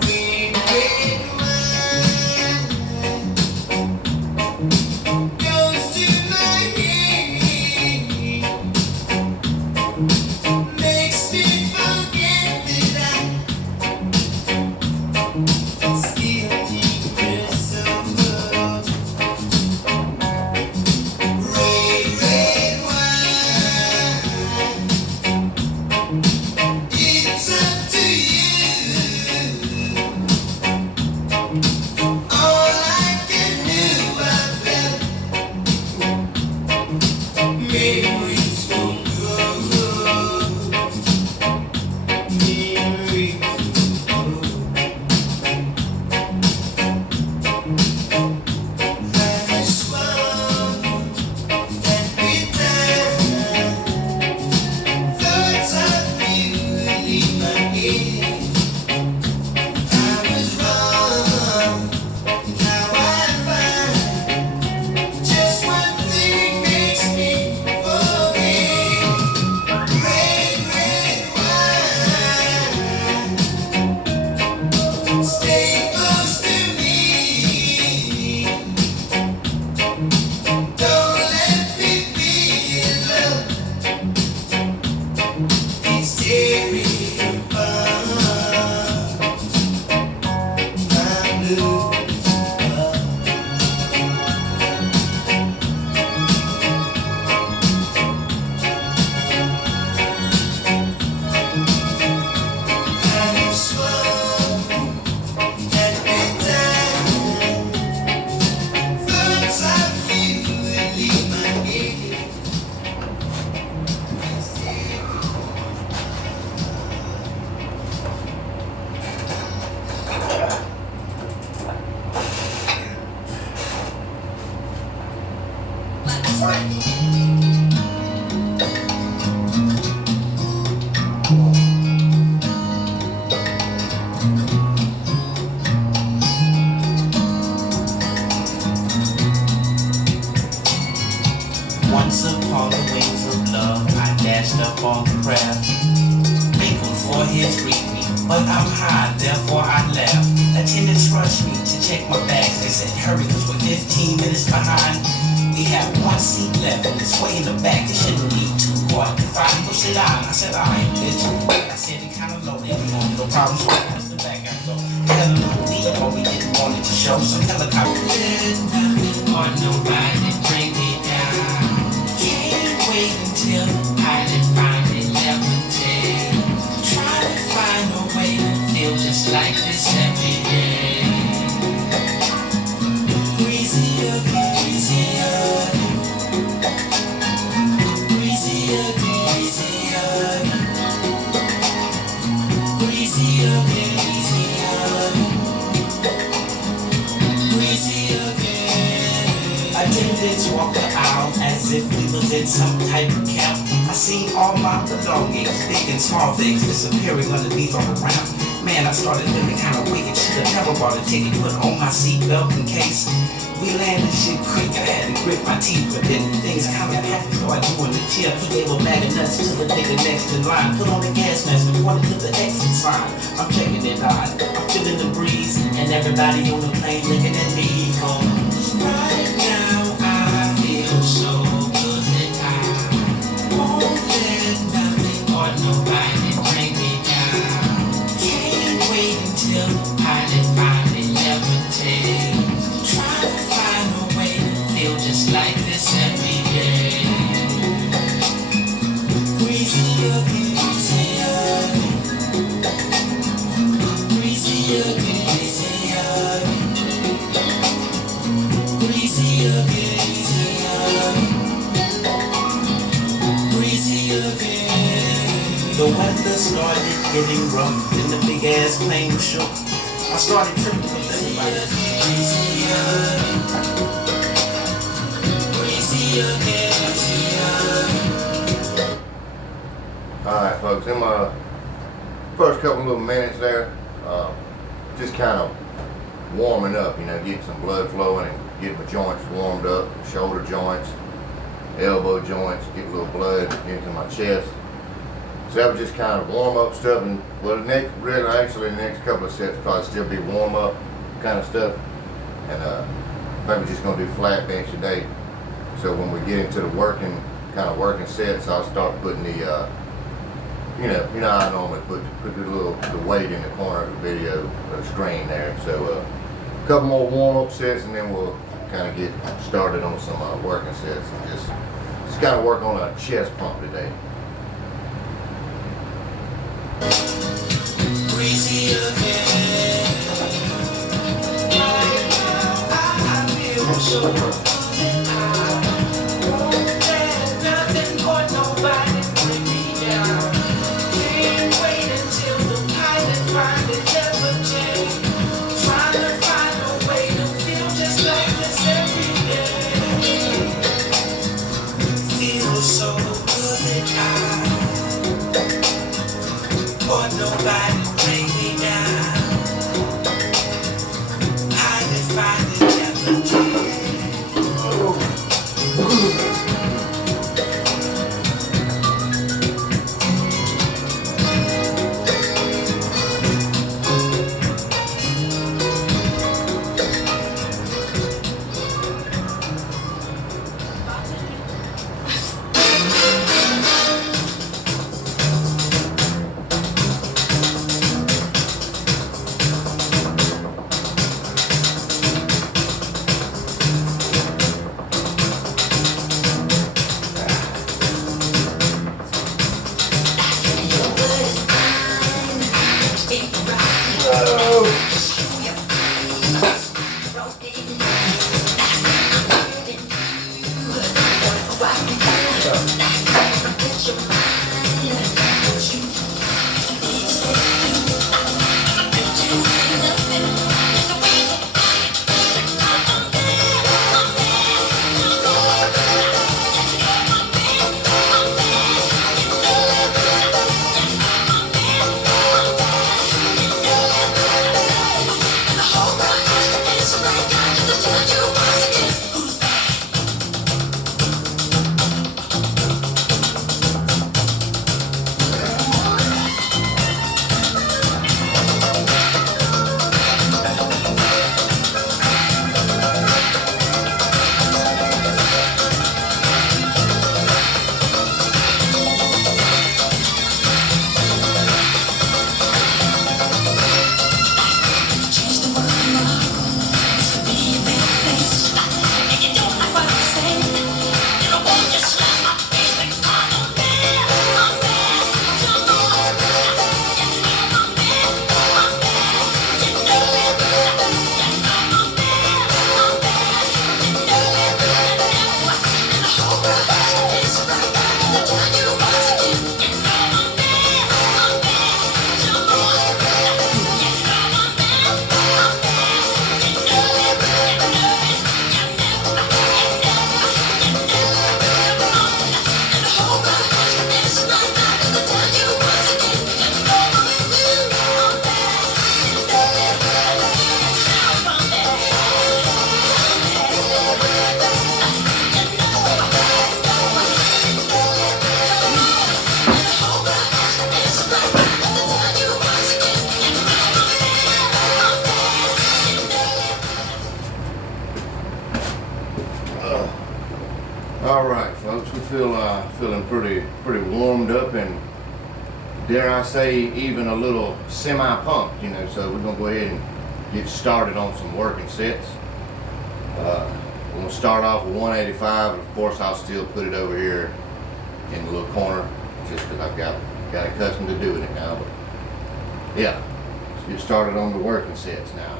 Red, red wine goes to my head, makes me forget that I still need her so much. Red, red wine, it's up to you. All I can do about memories won't go. Memories won't go. I swung and bitter thoughts of you leave my head. I was wrong. Now I find just one thing makes me forget. Red, red wine, stay close to me. Don't let me be alone. It's tearing apart my blue heart. I have swung and bitter thoughts of you leave my head. Once upon the wings of love, I dashed up on the craft. Wrinkled foreheads greet me, but I'm high, therefore I laugh. Attendants rushed me to check my bags. They said, hurry, cause we're 15 minutes behind. We have one seat left, and it's way in the back. It shouldn't be too hard to find. Go sit down. I said, alright, bitch. I said it kinda low, they be on no problem, so I passed the back out though. We had a little lead, but we didn't want it to show. Some helicopter did nothing or nobody bring me down. Can't wait until the pilot finally levitates. Try to find a way to feel just like this every day. Breezy again, breezy again. Breezy again, breezy again. Breezy again, breezy again. Breezy again. Attendants walk the aisle as if we was in some type of camp. I seen all my belongings, big and small things, disappearing underneath all around. Man, I started feeling kind of wicked. Should've never bought a ticket, put on my seatbelt in case we landed shit quick. I had to grip my teeth, but then things kind of happened. So I drew in the chair. He gave a bag of nuts to the nigga next in line. Put on the gas mask and pointed to the exit sign. I'm checking it out. I'm feeling the breeze, and everybody on the plane looking at me. 'Cause right now I feel so good that I won't let nothing or nobody bring me down. Can't wait until the pilot finally levitates. Try to find a way to feel just like this every day. Breezy again, breezy again. Breezy again, breezy again. Breezy again, breezy again. Breezy again. The weather started getting rough and the big ass plane shook. I started tripping with everybody. Breezy again. Breezy again, breezy again. Alright folks, in my first couple little minutes there, just kind of warming up, you know, getting some blood flowing and getting my joints warmed up, shoulder joints, elbow joints, get a little blood into my chest. So that was just kind of warm up stuff, and well, the next couple of sets probably still be warm up kind of stuff. And I think we're just gonna do flat bench today. So when we get into the working sets, I'll start putting the you know how I normally put the weight in the corner of the video or the screen there. So a couple more warm up sets, and then we'll kind of get started on some working sets, and just kind of work on a chest pump today. Breezy again. I feel so good. I won't let nothing or nobody bring me down. Can't wait until the pilot find it never change. Trying to find a way to feel just like this every day. Feel so good that I or nobody bring me down. Hide it, find it, never did. All right, folks, we feeling pretty warmed up, and dare I say even a little semi-pumped, you know. So we're gonna go ahead and get started on some working sets. We're gonna start off with 185, and of course I'll still put it over here in the little corner, just because I've got accustomed to doing it now. But yeah, let's get started on the working sets now.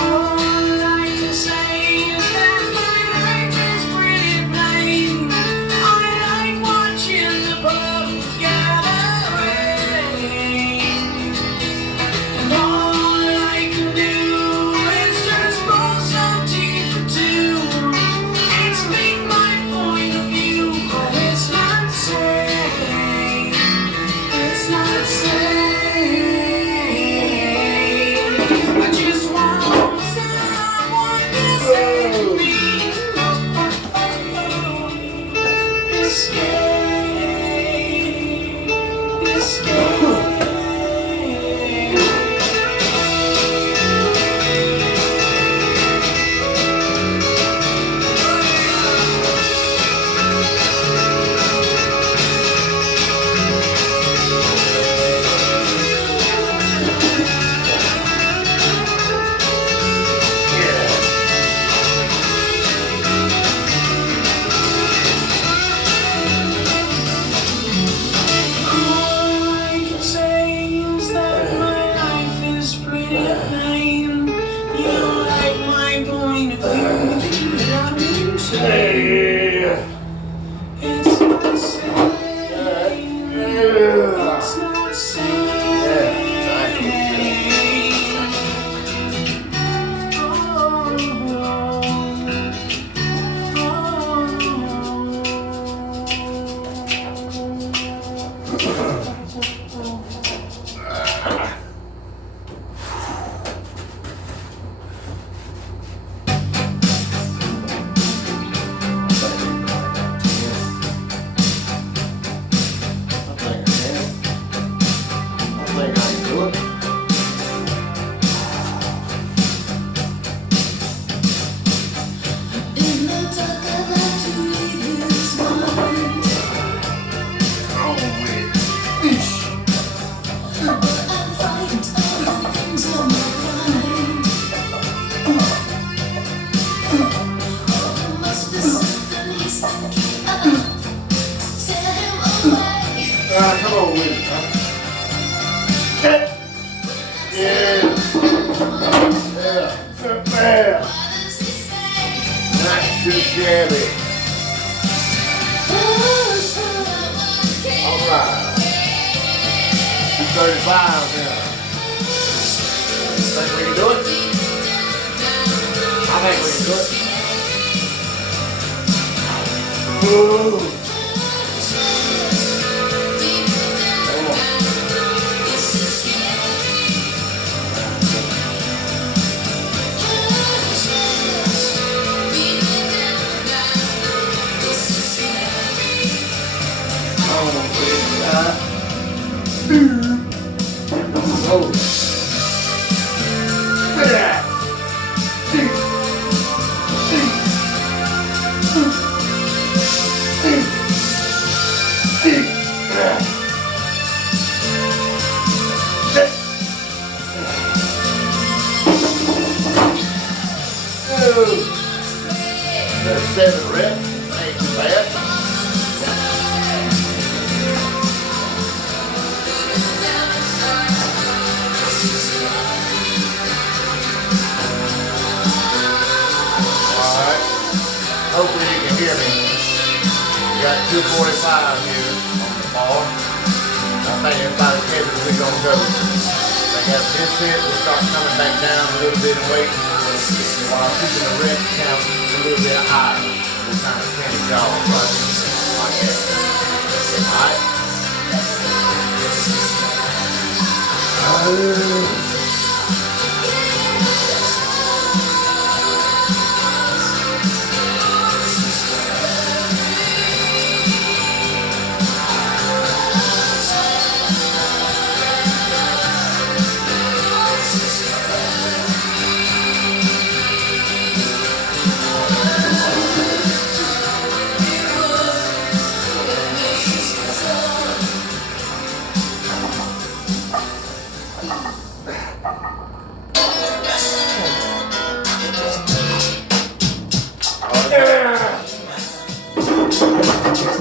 All I can say is that my life is too shabby. Alright. 235 now. Think we can do it? I think we can do it. Ooh. Come on. Oh. There's 7 reps. Ain't too bad. Alright. Hopefully you can hear me. We got 245 here on the bar. I think that's about as heavy as we're gonna go. I got this hit, we'll start coming back down a little bit and weight while keeping the rep count a little bit higher. We'll kind of finish off right like that. Alright.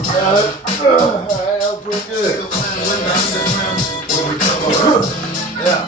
That was pretty good. Yeah.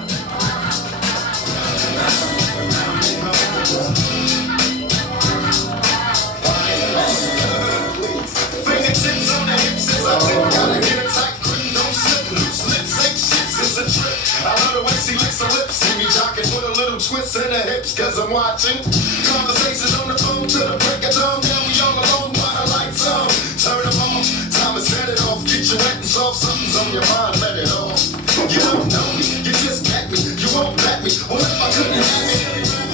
Fingertips on the hips as I tip, gotta get it tight, grip, don't slip, loose lips, ain't shit, it's a trip. I love the way she licks her lips, see me jocking, put a little twist in her hips, cause I'm watching. Conversations on the phone to the break of dawn, now we all alone by the lights on. Turn them on, time to set it off, get you wet and soft, something's on your mind, let it off. You don't know me, you just get me, you won't let me, well if I couldn't have me,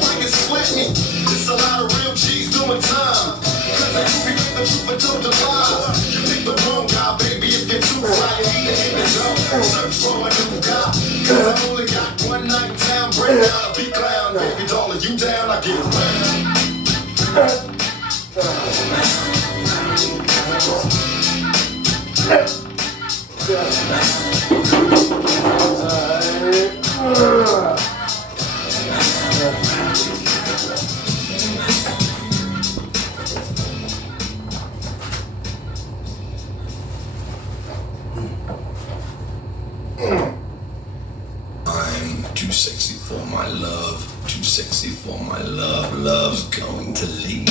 why you sweat me? It's a lot of real cheese doing time, cause they do be the truth but don't lie. You pick the wrong guy, baby, if you're too fly, you need to hit the jump, search for a new guy, cause I only got one night in town, break down a beat clown, baby, darling, you down, I get around. I'm too sexy for my love, too sexy for my love, love's going to leave.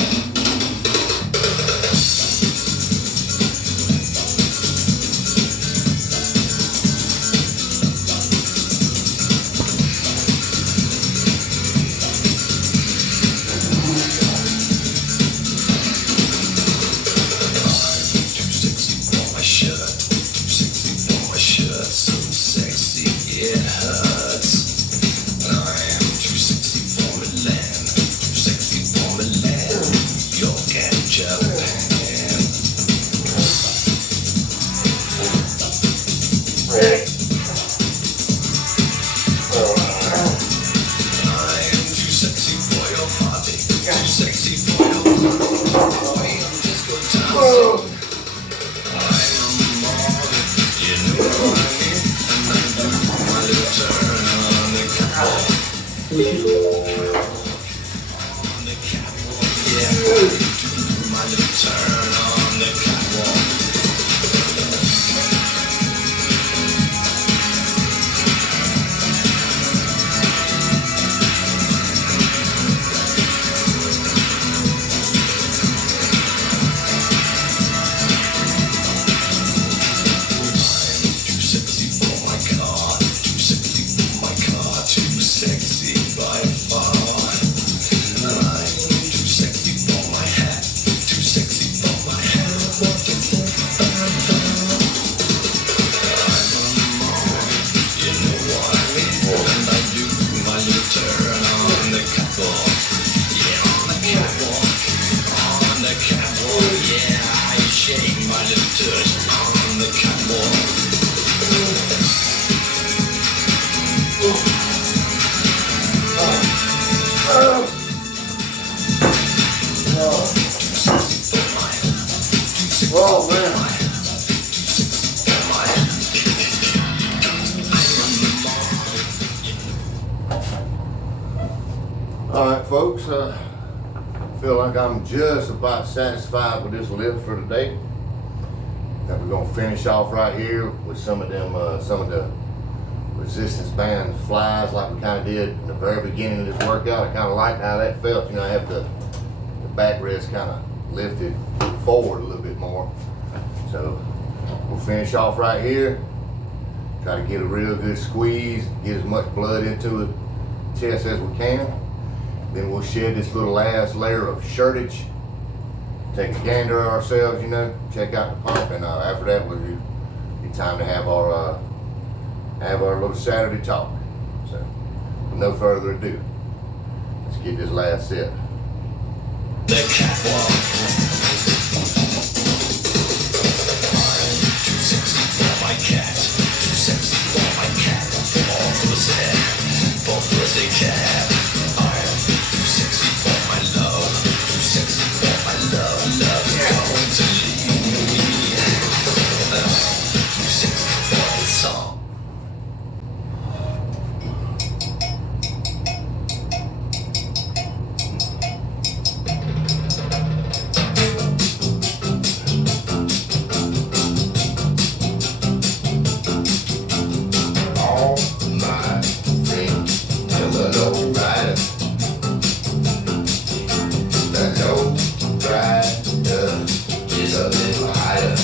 folks, I feel like I'm just about satisfied with this lift for today. I think we're gonna finish off right here with some of the resistance band flies like we kind of did in the very beginning of this workout. I kind of liked how that felt. You know, I have the backrest kind of lifted forward a little bit more. So we'll finish off right here. Try to get a real good squeeze, get as much blood into the chest as we can. Then we'll shed this little last layer of shirtage. Take a gander at ourselves, you know, check out the pump, and after that will be time to have our little Saturday talk. So, with no further ado, let's get this last set. The catwalk. I'm too sexy for my cat. Too sexy for my cat. For pussy cat. I'm too sexy for my love. Too sexy for my love. Love's going to leave me. Too sexy for this song. All my friends, the low rider. The low rider is a little higher.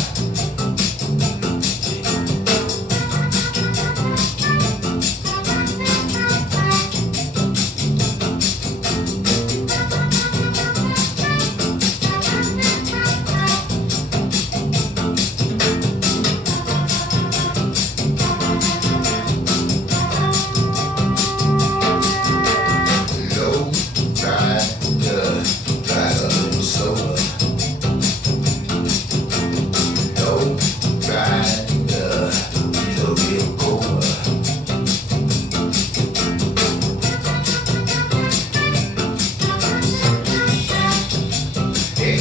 Low rider, ride a little slower. Low rider, is a real goer. Hey.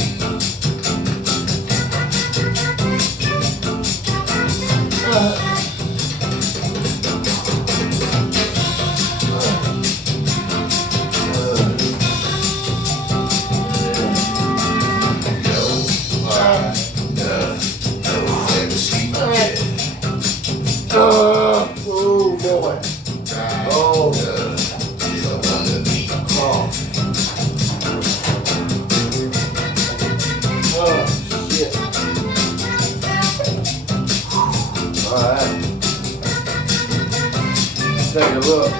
Oh boy. Oh. Oh shit. Alright. Let's take a look.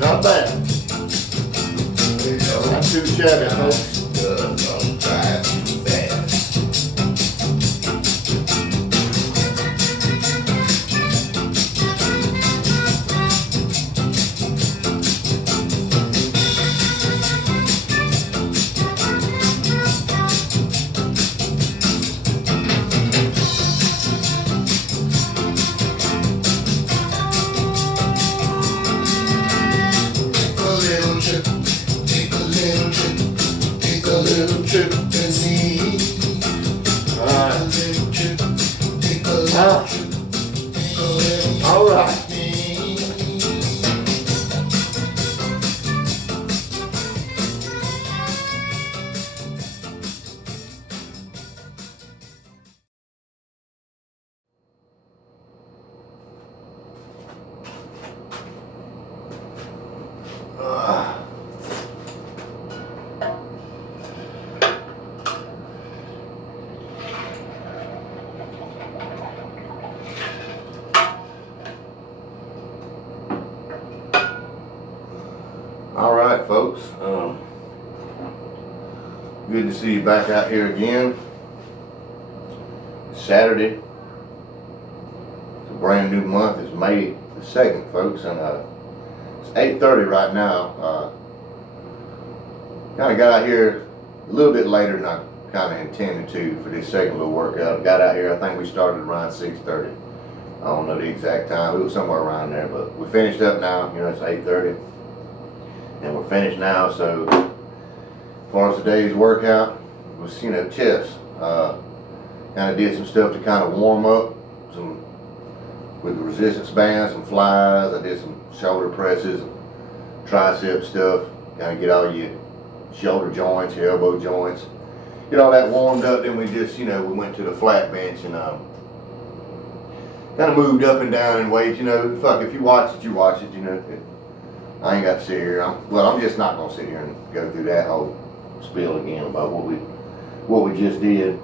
Not bad. Not too shabby, folks. Take a little trip and see. Alright. Alright. All right, folks. Good to see you back out here again. It's Saturday. It's a brand new month. It's May the 2nd, folks, and it's 8:30 right now. Kind of got out here a little bit later than I kind of intended to for this second little workout. Got out here, I think we started around 6:30. I don't know the exact time. It was somewhere around there, but we finished up now. You know, it's 8:30. And we're finished now, so As far as today's workout was, you know, chest. Kind of did some stuff to kind of warm up, some with the resistance bands, some flies. I did some shoulder presses, tricep stuff. Kind of get all your shoulder joints, your elbow joints, get all that warmed up. Then we just, you know, we went to the flat bench and kind of moved up and down in weights. You know, fuck, if you watch it, you watch it. You know, I ain't got to sit here. I'm just not gonna sit here and go through that whole spiel again about what we just did.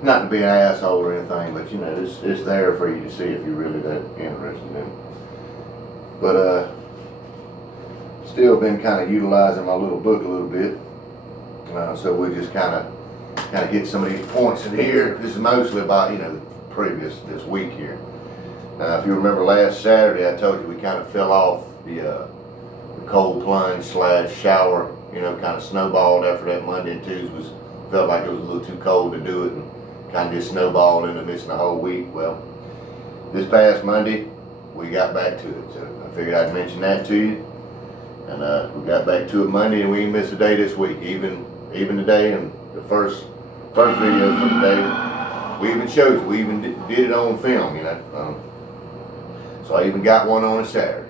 Not to be an asshole or anything, but you know, it's there for you to see if you're really that interested in it. But still been kind of utilizing my little book a little bit. So we'll just kind of get some of these points in here. This is mostly about, you know, this week here. If you remember last Saturday, I told you we kind of fell off the cold plunge / shower. You know, kind of snowballed after that Monday and Tuesday felt like it was a little too cold to do it, and kind of just snowballed into missing the whole week. Well, this past Monday, we got back to it. So I figured I'd mention that to you. And we got back to it Monday, and we didn't miss a day this week. Even today, and the first video for the day, we even showed you. We even did it on film, you know. So I even got one on a Saturday,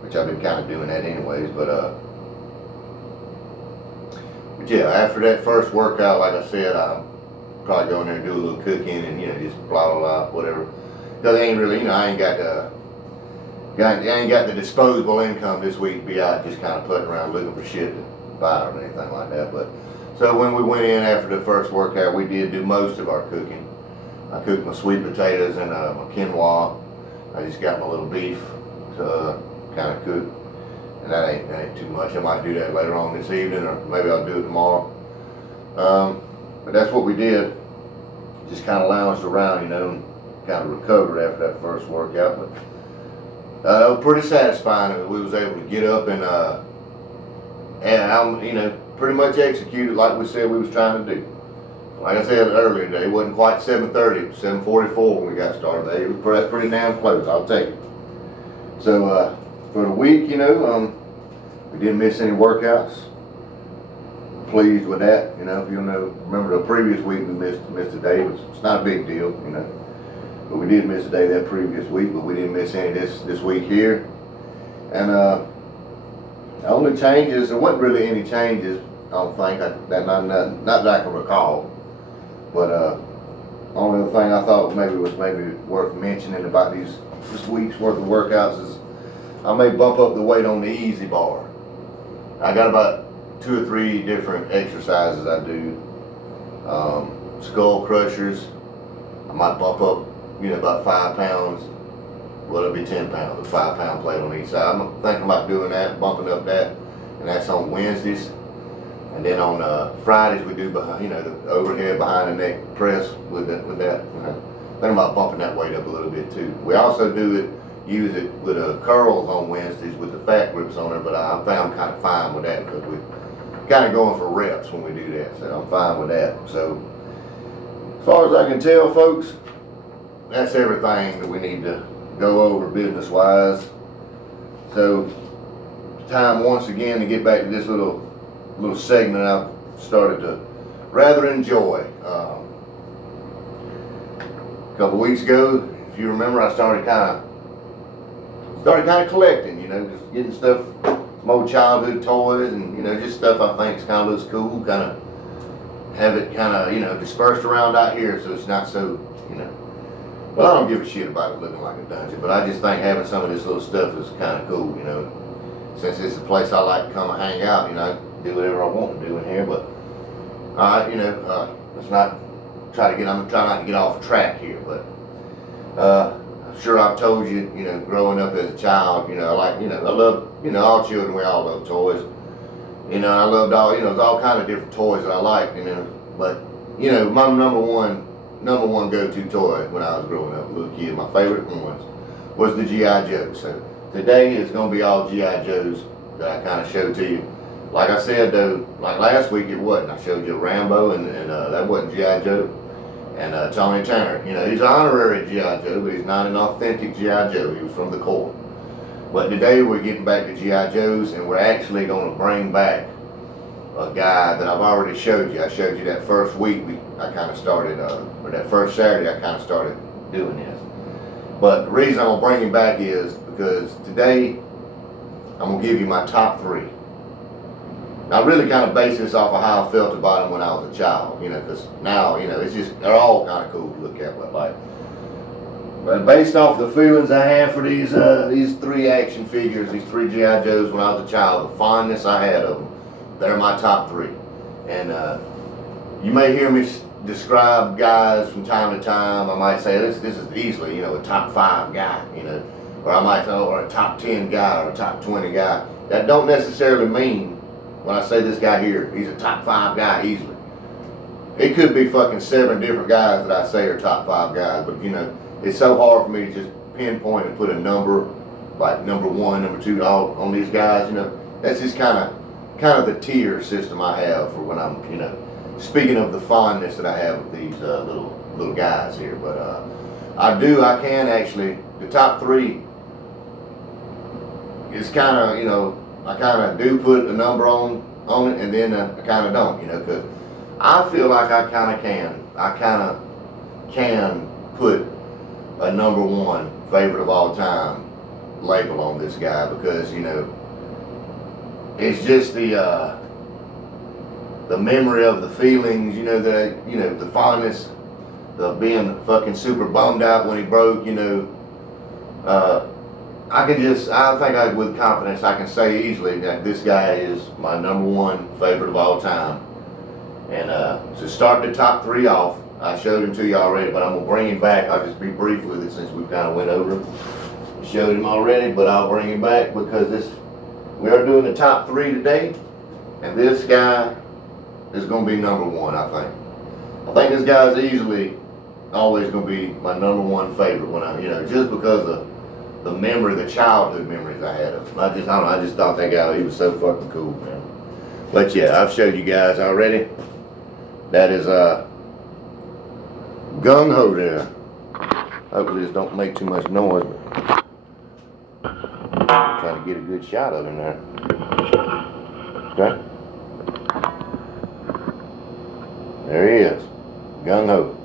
which I've been kind of doing that anyways. But yeah, after that first workout, like I said, I'll probably go in there and do a little cooking and, you know, just blah blah blah, whatever. Because I ain't really, you know, I ain't got the disposable income this week to be out just kind of putting around looking for shit to buy or anything like that. But so when we went in after the first workout, we did do most of our cooking. I cooked my sweet potatoes and my quinoa. I just got my little beef to kind of cook, and that ain't too much. I might do that later on this evening, or maybe I'll do it tomorrow. But that's what we did. Just kind of lounged around, you know, and kind of recovered after that first workout. But it was pretty satisfying. We was able to get up and you know, pretty much executed like we said we was trying to do. Like I said earlier today, it wasn't quite 7:30, it was 7:44 when we got started today. It was pretty damn close, I'll take it. So for the week, you know, we didn't miss any workouts. Pleased with that, you know. If you remember the previous week we missed a day, but it's not a big deal, you know. But we did miss a day that previous week, but we didn't miss any this week here. And the only changes, there wasn't really any changes, I don't think, not that I can recall. But only other thing I thought was maybe worth mentioning about this week's worth of workouts is I may bump up the weight on the easy bar. I got about 2 or 3 different exercises I do. Skull crushers, I might bump up, you know, about 5 pounds. Well, it'll be 10 pounds, a 5-pound plate on each side. I'm thinking about doing that, bumping up that, and that's on Wednesdays. And then on Fridays we do, you know, the overhead behind the neck press with that. You know. Thinking about bumping that weight up a little bit too. We also use it with curls on Wednesdays with the fat grips on there, but I think I'm kind of fine with that because we're kind of going for reps when we do that, so I'm fine with that. So as far as I can tell, folks, that's everything that we need to go over business-wise. So time once again to get back to this little segment I've started to rather enjoy. A couple weeks ago, if you remember, I started kind of collecting, you know, just getting stuff, some old childhood toys, and, you know, just stuff I think kind of looks cool, kind of have it kind of, you know, dispersed around out here so it's not so, you know, well, I don't give a shit about it looking like a dungeon, but I just think having some of this little stuff is kind of cool, you know, since it's a place I like to come and hang out, you know, do whatever I want to do in here. But you know, let's not I'm trying not to get off track here, but I'm sure I've told you, you know, growing up as a child, you know, I love, you know, all children, we all love toys. You know, I loved all, you know, there's all kind of different toys that I liked, you know, but, you know, my number one go-to toy when I was growing up, a little kid, my favorite one was the G.I. Joe. So today is going to be all G.I. Joes that I kind of showed to you. Like I said though, like last week it wasn't. I showed you Rambo and that wasn't G.I. Joe. And Tony Tanner, you know, he's an honorary G.I. Joe, but he's not an authentic G.I. Joe. He was from the Corps. But today we're getting back to G.I. Joes, and we're actually going to bring back a guy that I've already showed you. I showed you that first week I kind of started, or that first Saturday I kind of started doing this. But the reason I'm gonna bring him back is because today I'm gonna give you my top 3. I really kind of base this off of how I felt about him when I was a child, you know, because now, you know, it's just, they're all kind of cool to look at, but based off the feelings I have for these 3 action figures, these 3 G.I. Joes when I was a child, the fondness I had of them, they're my top 3. And you may hear me describe guys from time to time. I might say this is easily, you know, a top 5 guy, you know, or I might say, or a top 10 guy or a top 20 guy. That don't necessarily mean when I say this guy here, he's a top 5 guy easily. It could be fucking 7 different guys that I say are top 5 guys, but you know, it's so hard for me to just pinpoint and put a number, like number 1, number 2 all on these guys, you know. That's just kind of the tier system I have for when I'm, you know, speaking of the fondness that I have of these little guys here. But I can actually, the top 3 is kind of, you know, I kind of do put a number on it, and then I kind of don't, you know, because I feel like I kind of can put a number 1 favorite of all time label on this guy, because, you know, it's just the memory of the feelings, you know, the fondness of being fucking super bummed out when he broke, you know. I think with confidence I can say easily that this guy is my number 1 favorite of all time. And to start the top 3 off, I showed him to you already, but I'm gonna bring him back. I'll just be brief with it since we've kind of went over him. Showed him already, but I'll bring him back because we are doing the top 3 today, and this guy is gonna be number 1. I think this guy is easily always gonna be my number 1 favorite when I, you know, just because of the memory, the childhood memories I had of him. I just thought that guy, he was so fucking cool, man. But yeah, I've showed you guys already. That is Gung Ho there. Hopefully this don't make too much noise. Trying to get a good shot of him there. Okay. There he is. Gung Ho.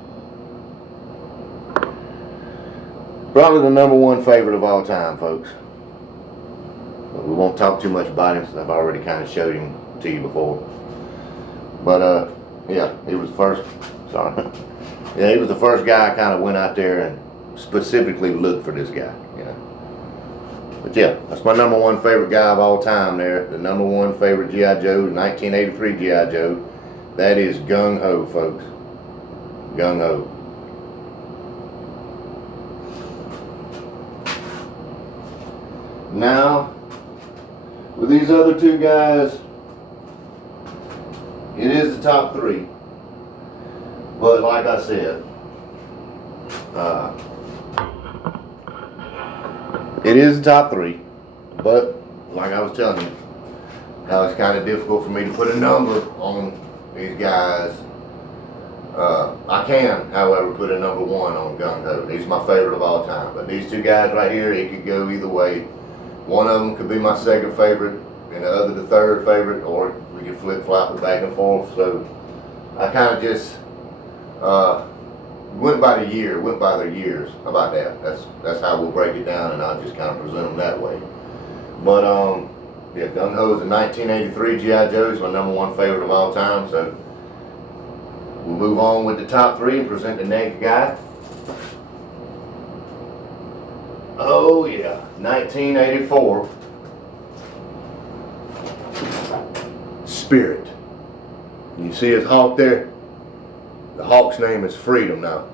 Probably the number 1 favorite of all time, folks. But we won't talk too much about him since I've already kind of showed him to you before. But yeah, he was the first. Sorry. Yeah, he was the first guy I kind of went out there and specifically looked for this guy. You know. But yeah, that's my number 1 favorite guy of all time there. The number 1 favorite G.I. Joe, 1983 G.I. Joe. That is Gung Ho, folks. Gung Ho. Now, with these other 2 guys, it is the top 3. But like I said, it is the top 3. But like I was telling you, how it's kind of difficult for me to put a number on these guys. I can, however, put a number 1 on Gung Ho. He's my favorite of all time. But these 2 guys right here, it could go either way. One of them could be my 2nd favorite, and the other the 3rd favorite, or we could flip-flop back and forth. So I kind of just went by their years. How about that? That's how we'll break it down, and I'll just kind of present them that way. But yeah, Gung Ho is a 1983 G.I. Joe. He's my number 1 favorite of all time. So we'll move on with the top 3 and present the next guy. Oh yeah, 1984. Spirit. You see his hawk there? The hawk's name is Freedom now.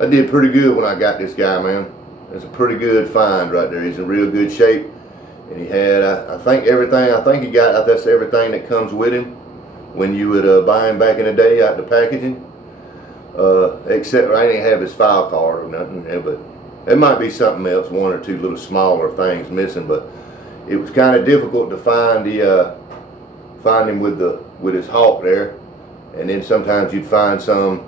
I did pretty good when I got this guy, man. It's a pretty good find right there. He's in real good shape. And he had, I think he got, that's everything that comes with him when you would buy him back in the day out the packaging. Except I didn't have his file card or nothing, but it might be something else, 1 or 2 little smaller things missing, but it was kind of difficult to find him with his hawk there. And then sometimes you'd find some,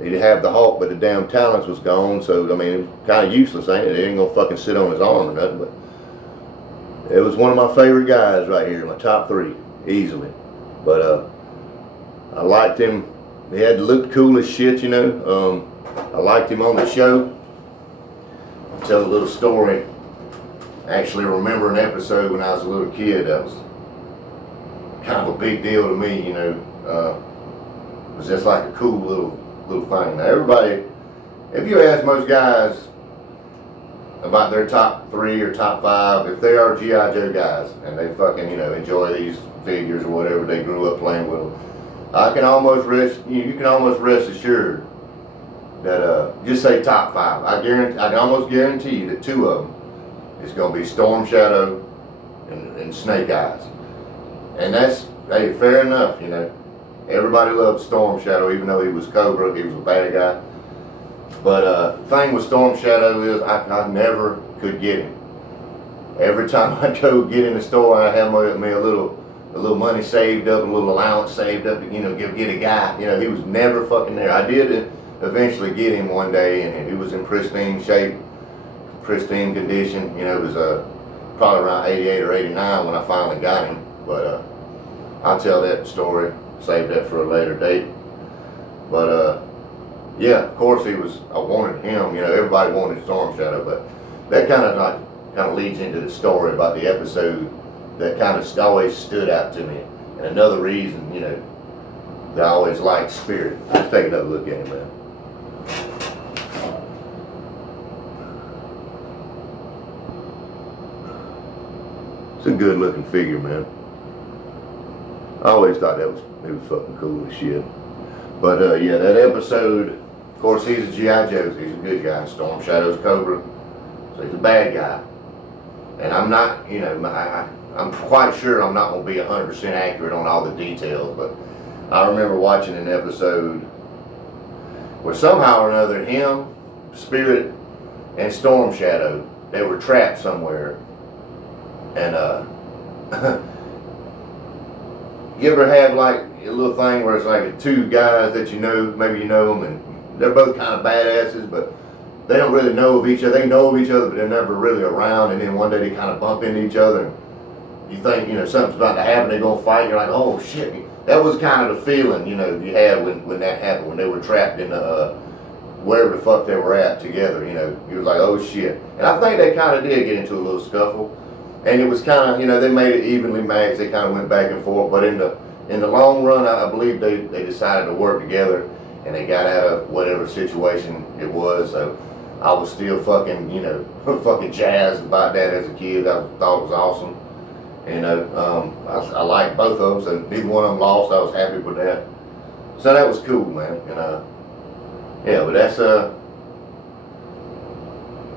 he'd have the hawk, but the damn talons was gone. So I mean, it was kind of useless, ain't it? It ain't gonna fucking sit on his arm or nothing. But it was one of my favorite guys right here, my top 3, easily. But I liked him. He had looked cool as shit, you know. I liked him on the show. Tell a little story. I actually remember an episode when I was a little kid that was kind of a big deal to me, you know. It was just like a cool little thing. Now everybody, if you ask most guys about their top 3 or top 5, if they are G.I. Joe guys and they fucking, you know, enjoy these figures or whatever, they grew up playing with them, I can almost you can almost rest assured that just say top 5. I can almost guarantee you that 2 of them is going to be Storm Shadow and Snake Eyes. And that's, hey, fair enough, you know. Everybody loved Storm Shadow, even though he was Cobra, he was a bad guy. But the thing with Storm Shadow is I never could get him. Every time I'd go get in the store, I'd have me a little money saved up, a little allowance saved up to, you know, get a guy. You know, he was never fucking there. I did eventually get him one day, and he was in pristine shape, pristine condition. You know, it was probably around 88 or 89 when I finally got him. But I'll tell that story, save that for a later date. But yeah, of course I wanted him, you know, everybody wanted Storm Shadow, but that kind of leads into the story about the episode that kind of always stood out to me. And another reason, you know, that I always liked Spirit. Let's take another look at him, man. It's a good looking figure, man. I always thought it was fucking cool as shit. But yeah, that episode, of course, he's a G.I. Joe. He's a good guy. Storm Shadow's Cobra, so he's a bad guy. And I'm not, you know, I'm quite sure I'm not going to be 100% accurate on all the details, but I remember watching an episode where somehow or another him, Spirit, and Storm Shadow, they were trapped somewhere. And you ever have like a little thing where it's like 2 guys that you know, maybe you know them, and they're both kind of badasses, but they don't really know of each other. They know of each other, but they're never really around. And then one day they kind of bump into each other, and you think, you know, something's about to happen. They're gonna fight. And you're like, oh shit. That was kind of the feeling, you know, you had when that happened, when they were trapped in wherever the fuck they were at together. You know, you was like, oh shit. And I think they kind of did get into a little scuffle. And it was kind of, you know, they made it evenly matched. They kind of went back and forth. But in the long run, I believe they decided to work together, and they got out of whatever situation it was. So I was still fucking, you know, fucking jazzed about that as a kid. I thought it was awesome. And I liked both of them, so neither one of them lost. I was happy with that. So that was cool, man. And yeah, but that's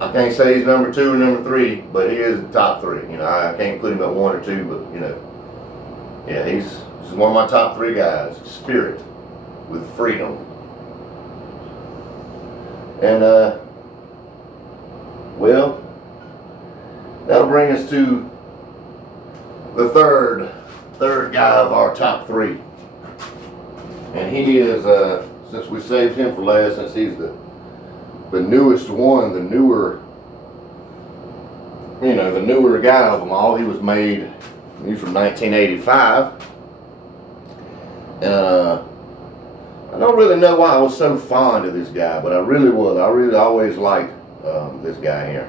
I can't say he's number 2 or number 3, but he is the top 3. You know, I can't put him at 1 or 2, but you know, yeah, he's one of my top 3 guys. Spirit with freedom. And well, that'll bring us to the third guy of our top 3. And he is since we saved him for last, since he's the newest one, the newer guy of them all. He was made, he's from 1985. And I don't really know why I was so fond of this guy, but I really was. I really always liked this guy here,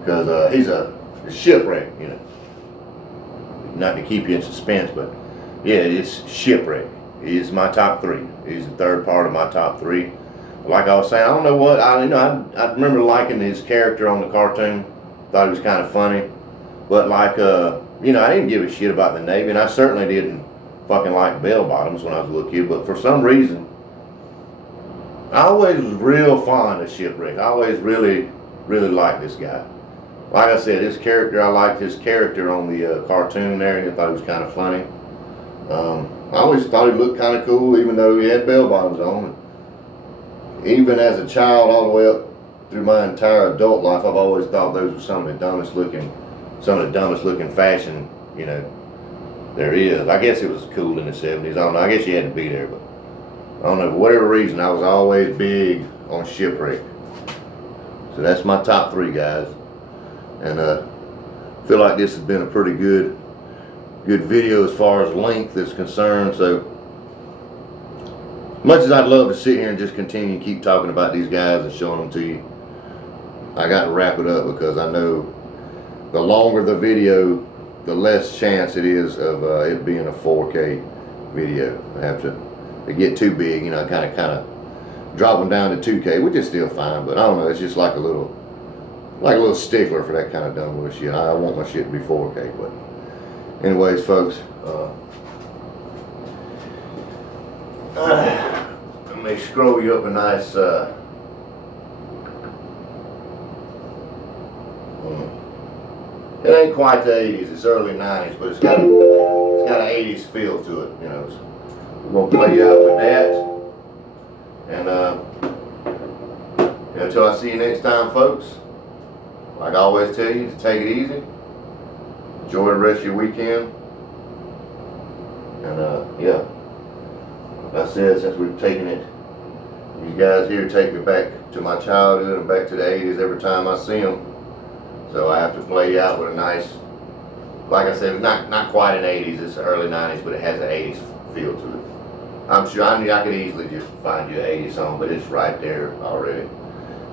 because he's a Shipwreck, you know. Not to keep you in suspense, but yeah, it's Shipwreck. He's my top 3. He's the 3rd part of my top 3. Like I was saying, I don't know what, I remember liking his character on the cartoon. Thought he was kind of funny. But like, you know, I didn't give a shit about the Navy, and I certainly didn't fucking like bell bottoms when I was a little kid, but for some reason, I always was real fond of Shipwreck. I always really liked this guy. Like I said, his character, I liked his character on the cartoon there. I thought he was kind of funny. I always thought he looked kind of cool, even though he had bell bottoms on. Even as a child, all the way up through my entire adult life, I've always thought those were some of the dumbest looking fashion, you know, there is. I guess it was cool in the 70s. I don't know. I guess you had to be there, but I don't know. For whatever reason, I was always big on Shipwreck. So that's my top 3 guys. And I feel like this has been a pretty good good video as far as length is concerned. So much as I'd love to sit here and just continue to keep talking about these guys and showing them to you, I got to wrap it up because I know the longer the video, the less chance it is of it being a 4K video. I have to, they get too big, you know, kind of drop them down to 2K, which is still fine, but I don't know, it's just like a little stickler for that kind of dumb little shit. I want my shit to be 4K, but anyways, folks, let me scroll you up a nice, it ain't quite the 80s, it's early 90s, but it's got an 80s feel to it, you know. So we're gonna play you out with that, and until I see you next time, folks, like I always tell you, to take it easy, enjoy the rest of your weekend, and yeah, like I said, since we've taken it, these guys here take me back to my childhood and back to the 80s every time I see them. So I have to play you out with a nice, like I said, it's not quite an 80s, it's the early 90s, but it has an 80s feel to it. I'm sure I could easily just find you an 80s song, but it's right there already.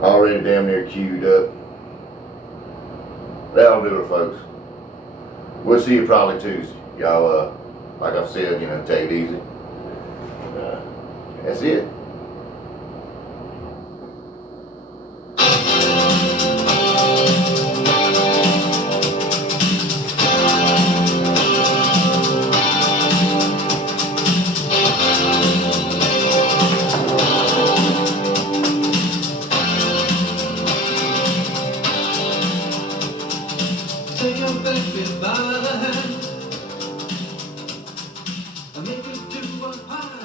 Already damn near queued up. That'll do it, folks. We'll see you probably Tuesday. Y'all, like I've said, you know, take it easy. That's it. Take your baby by the hand and make her do what I